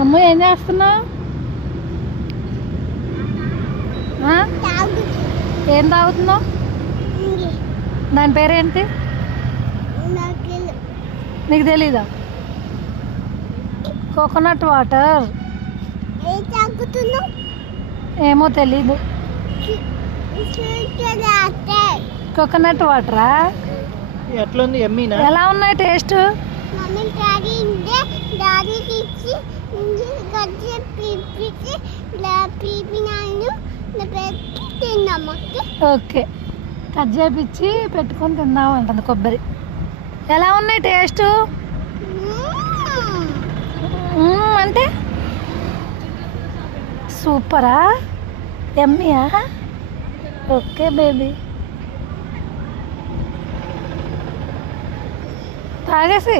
అమ్మ ఏం చేస్తున్నావు? ఏం తాగుతున్నావు? దాని పేరేంటి? నీకు తెలీదా? Coconut water. ఏమో తెలీదు. కోకోనట్ వాటరా? ఎట్లుంది? ఎమ్మీనా? ఎలా ఉన్నాయి టేస్ట్? ఓకే, కట్ చేపించి పెట్టుకొని తిందాం అంటుంది కొబ్బరి. ఎలా ఉన్నాయి టేస్ట్? అంటే సూపరా? ఎమ్మీయా? ఓకే బేబీ, తాగేసి